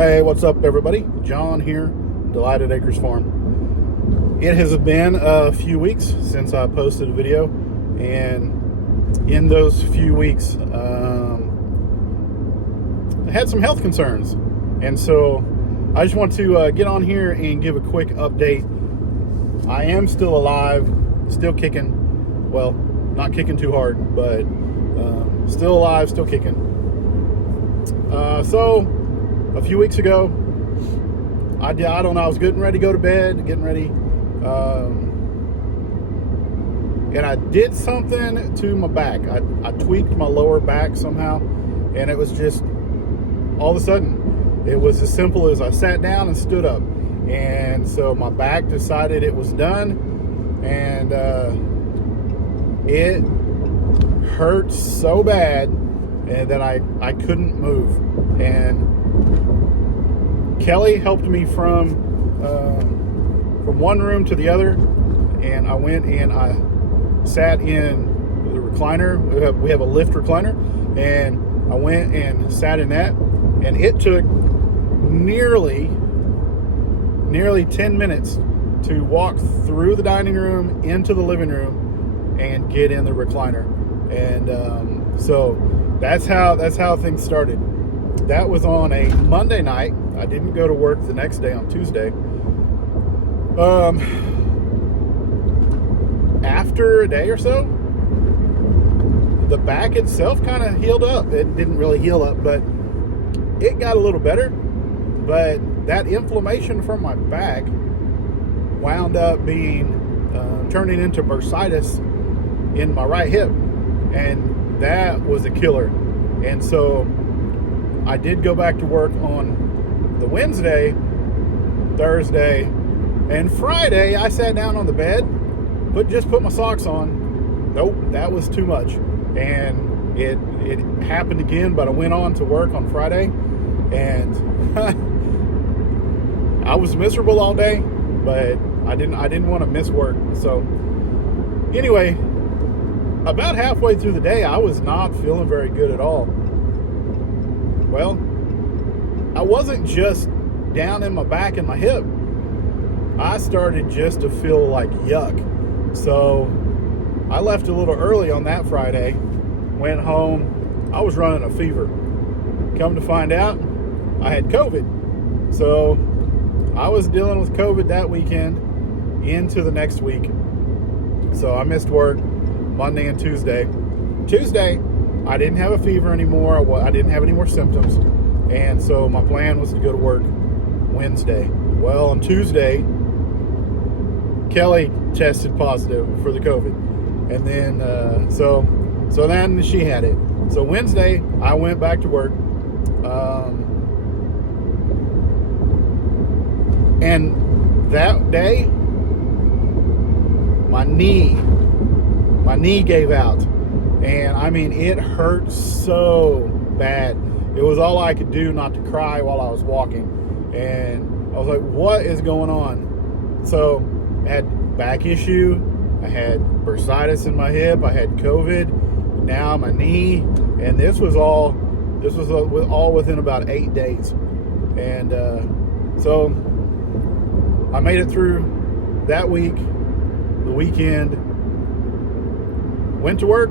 Hey, what's up, everybody? John here, Delighted Acres Farm. It has been a few weeks since I posted a video, and in those few weeks, I had some health concerns, and so I just want to get on here and give a quick update. I am still alive, still kicking. Well, not kicking too hard, but still alive, still kicking. So a few weeks ago, I don't know, I was getting ready to go to bed, getting ready, and I did something to my back. I tweaked my lower back somehow, and it was just, all of a sudden, it was as simple as I sat down and stood up. And so my back decided it was done, and it hurt so bad and that I couldn't move. And Kelly helped me from one room to the other, and I went and I sat in the recliner. We have a lift recliner, and I went and sat in that, and it took nearly 10 minutes to walk through the dining room into the living room and get in the recliner. And so that's how things started. That was on a Monday night. I didn't go to work the next day on Tuesday. After a day or so, the back itself kind of healed up. It didn't really heal up, but it got a little better. But that inflammation from my back wound up turning into bursitis in my right hip, and that was a killer. And so I did go back to work on the Wednesday, Thursday, and Friday. I sat down on the bed, put my socks on. Nope, that was too much. And it happened again, but I went on to work on Friday, and I was miserable all day, but I didn't want to miss work. So anyway, about halfway through the day, I was not feeling very good at all. Well, I wasn't just down in my back and my hip. I started just to feel like yuck. So I left a little early on that Friday, went home. I was running a fever. Come to find out, I had COVID. So I was dealing with COVID that weekend into the next week. So I missed work Monday and Tuesday. Tuesday, I didn't have a fever anymore. I didn't have any more symptoms. And so my plan was to go to work Wednesday. Well, on Tuesday, Kelly tested positive for the COVID. And then, so then she had it. So Wednesday, I went back to work. And that day, my knee gave out. And I mean, it hurt so bad. It was all I could do not to cry while I was walking. And I was like, what is going on? So I had back issue. I had bursitis in my hip. I had COVID. Now my knee. And this was all within about 8 days. And so I made it through that week, the weekend, went to work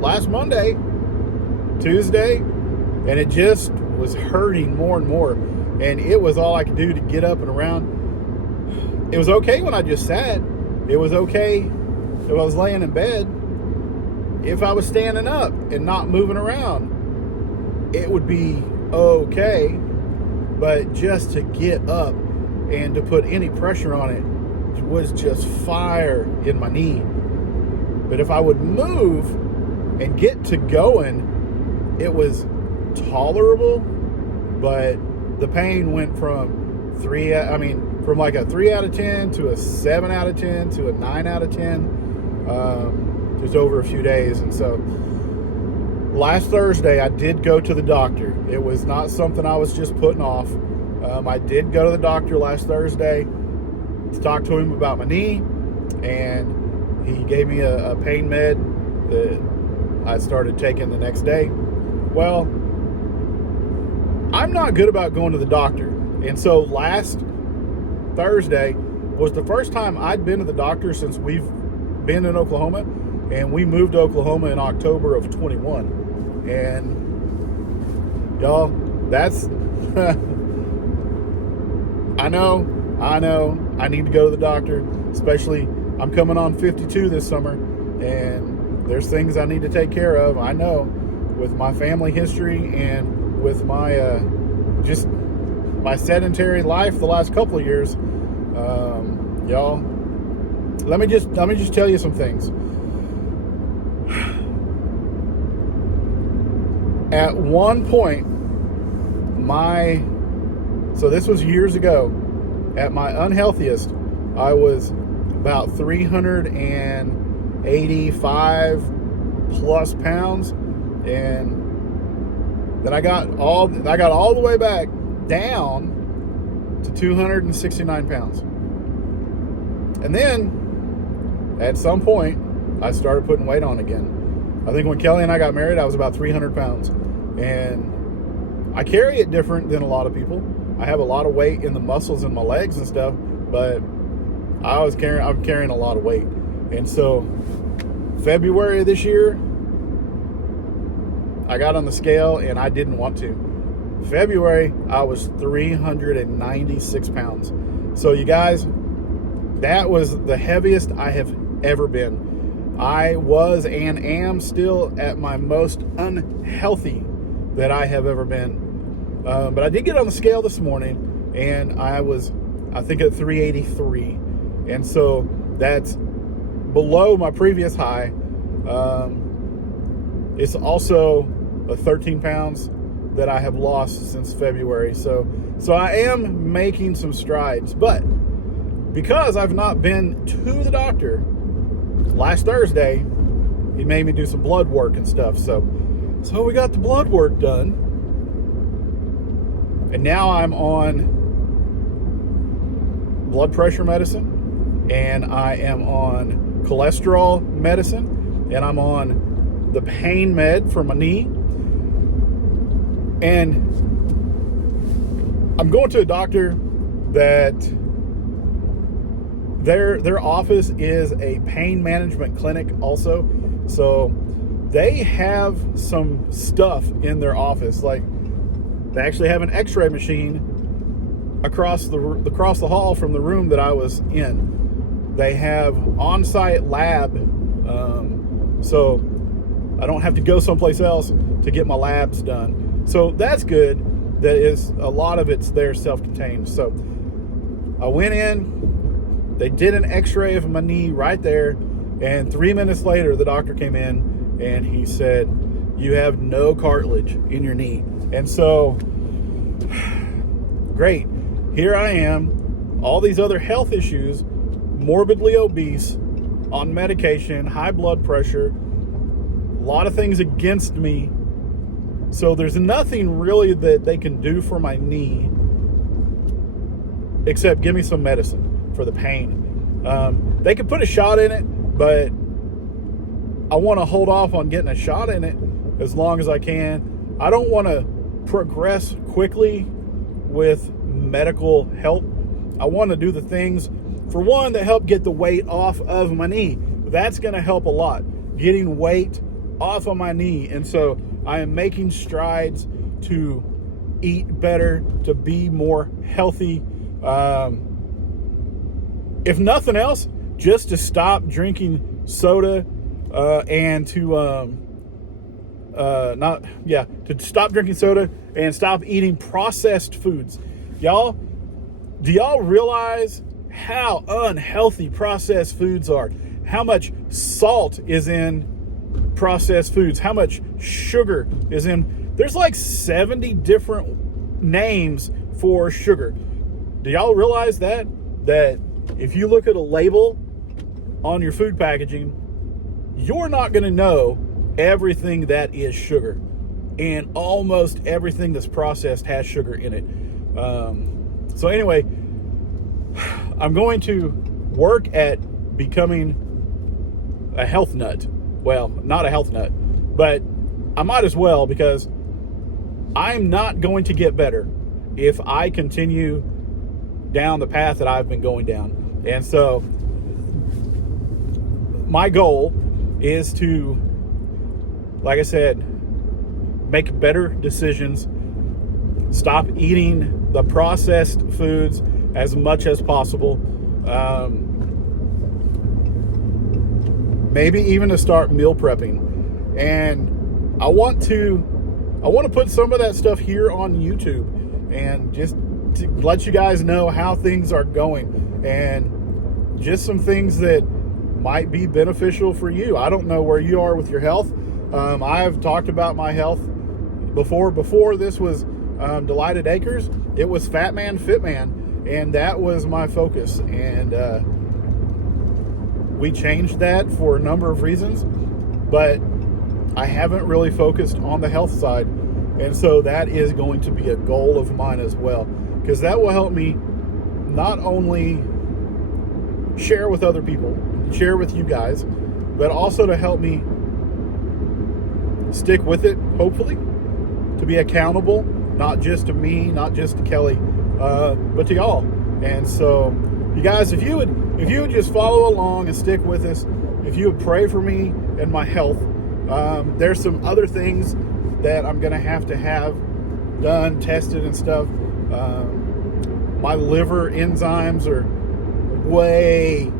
last Monday, Tuesday, and it just was hurting more and more. And it was all I could do to get up and around. It was okay when I just sat. It was okay if I was laying in bed. If I was standing up and not moving around, it would be okay. But just to get up and to put any pressure on it was just fire in my knee. But if I would move and get to going, it was tolerable. But the pain went from like a 3 out of 10 to a 7 out of 10 to a 9 out of 10, just over a few days. And so last Thursday, I did go to the doctor. It was not something I was just putting off. I did go to the doctor last Thursday to talk to him about my knee, and he gave me a pain med that I started taking the next day. Well, I'm not good about going to the doctor. And so last Thursday was the first time I'd been to the doctor since we've been in Oklahoma. And we moved to Oklahoma in October of 21. And y'all, that's, I know, I need to go to the doctor, especially I'm coming on 52 this summer, and there's things I need to take care of. I know, with my family history and with my just my sedentary life the last couple of years, y'all. Let me just tell you some things. At one point, so this was years ago, at my unhealthiest, I was about 385 plus pounds, and then I got all the way back down to 269 pounds. And then at some point I started putting weight on again. I think when Kelly and I got married, I was about 300 pounds, and I carry it different than a lot of people. I have a lot of weight in the muscles in my legs and stuff, but I'm carrying a lot of weight. And so February of this year, I got on the scale and I didn't want to. February, I was 396 pounds. So you guys, that was the heaviest I have ever been. I was and am still at my most unhealthy that I have ever been. But I did get on the scale this morning, and I think at 383. And so that's below my previous high. It's also 13 pounds that I have lost since February. So I am making some strides. But because I've not been to the doctor, last Thursday, he made me do some blood work and stuff. So we got the blood work done. And now I'm on blood pressure medicine, and I am on cholesterol medicine, and I'm on the pain med for my knee. And I'm going to a doctor that their office is a pain management clinic also. So they have some stuff in their office, like they actually have an x-ray machine across the hall from the room that I was in. They have on-site lab, so I don't have to go someplace else to get my labs done. So that's good. That is, a lot of it's there self-contained. So I went in, they did an x-ray of my knee right there, and 3 minutes later the doctor came in and he said, "You have no cartilage in your knee." And so, great. Here I am, all these other health issues, morbidly obese, on medication, high blood pressure, a lot of things against me. So there's nothing really that they can do for my knee except give me some medicine for the pain. They could put a shot in it, but I want to hold off on getting a shot in it as long as I can. I don't want to progress quickly with medical help. I want to do the things, for one, that help get the weight off of my knee. That's going to help a lot, getting weight off of my knee. And so I am making strides to eat better, to be more healthy. If nothing else, just to stop drinking soda and to stop drinking soda and stop eating processed foods. Y'all, do y'all realize how unhealthy processed foods are? How much salt is in processed foods? How much sugar is in? There's like 70 different names for sugar. Do y'all realize that if you look at a label on your food packaging, you're not going to know everything that is sugar, and almost everything that's processed has sugar in it. So anyway, I'm going to work at becoming a health nut. Well, not a health nut, but I might as well, because I'm not going to get better if I continue down the path that I've been going down. And so my goal is to, like I said, make better decisions, stop eating the processed foods as much as possible. Maybe even to start meal prepping. And I want to put some of that stuff here on YouTube and just to let you guys know how things are going and just some things that might be beneficial for you. I don't know where you are with your health. I've talked about my health before. Before this was Delighted Acres, it was Fat Man, Fit Man, and that was my focus. And we changed that for a number of reasons, but I haven't really focused on the health side. And so that is going to be a goal of mine as well, because that will help me not only share with other people, share with you guys, but also to help me stick with it, hopefully, to be accountable, not just to me, not just to Kelly, but to y'all. And so, you guys, if you would just follow along and stick with us, if you would pray for me and my health, there's some other things that I'm going to have done, tested and stuff. My liver enzymes are way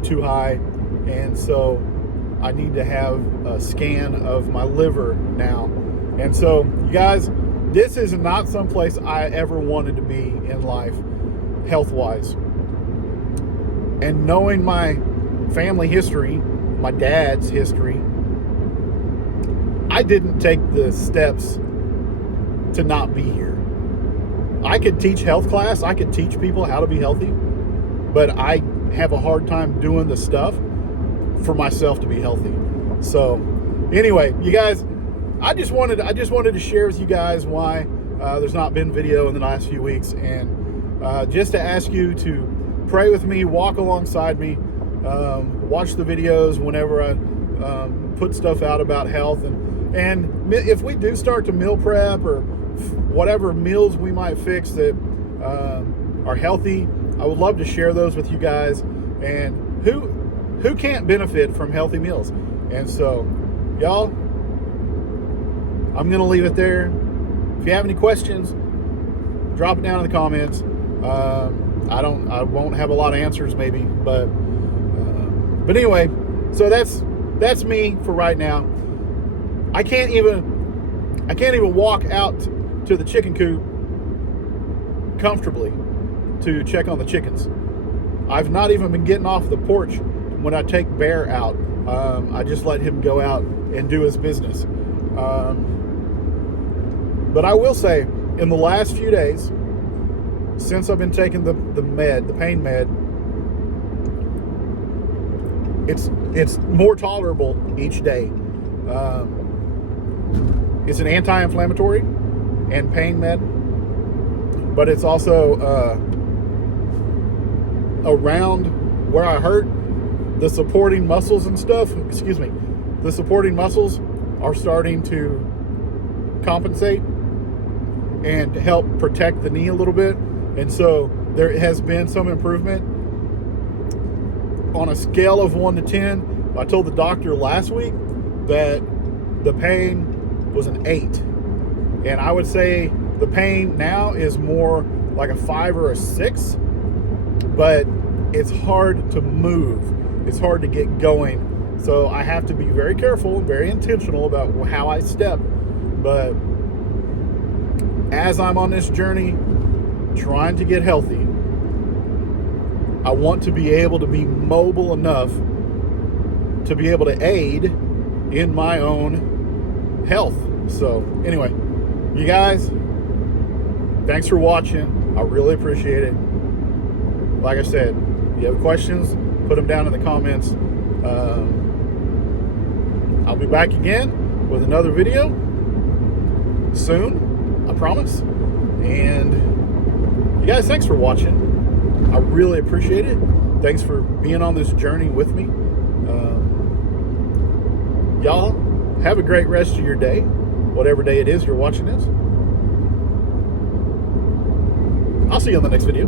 too high, and so I need to have a scan of my liver now. And so, you guys, this is not someplace I ever wanted to be in life, health-wise. And knowing my family history, my dad's history, I didn't take the steps to not be here. I could teach health class, I could teach people how to be healthy, but I have a hard time doing the stuff for myself to be healthy. So anyway, you guys, I just wanted to share with you guys why there's not been video in the last few weeks, and just to ask you to pray with me, walk alongside me, watch the videos whenever I put stuff out about health, and if we do start to meal prep or whatever meals we might fix that are healthy, I would love to share those with you guys. And who can't benefit from healthy meals? And so, y'all, I'm gonna leave it there. If you have any questions, drop it down in the comments. I won't have a lot of answers maybe, but anyway, so that's me for right now. I can't even walk out to the chicken coop comfortably to check on the chickens. I've not even been getting off the porch when I take Bear out. I just let him go out and do his business. But I will say, in the last few days, since I've been taking the pain med, it's more tolerable each day. It's an anti-inflammatory and pain med, but it's also around where I hurt, the supporting muscles and stuff, the supporting muscles are starting to compensate and help protect the knee a little bit. And so there has been some improvement. On a scale of 1 to 10, I told the doctor last week that the pain was an 8. And I would say the pain now is more like a 5 or a 6, but it's hard to move. It's hard to get going. So I have to be very careful, very intentional about how I step. But as I'm on this journey, trying to get healthy, I want to be able to be mobile enough to be able to aid in my own health. So anyway, you guys, thanks for watching. I really appreciate it. Like I said, if you have questions, put them down in the comments. I'll be back again with another video soon, I promise. And you guys, thanks for watching. I really appreciate it. Thanks for being on this journey with me. Y'all, have a great rest of your day. whatever day it is you're watching this. I'll see you on the next video.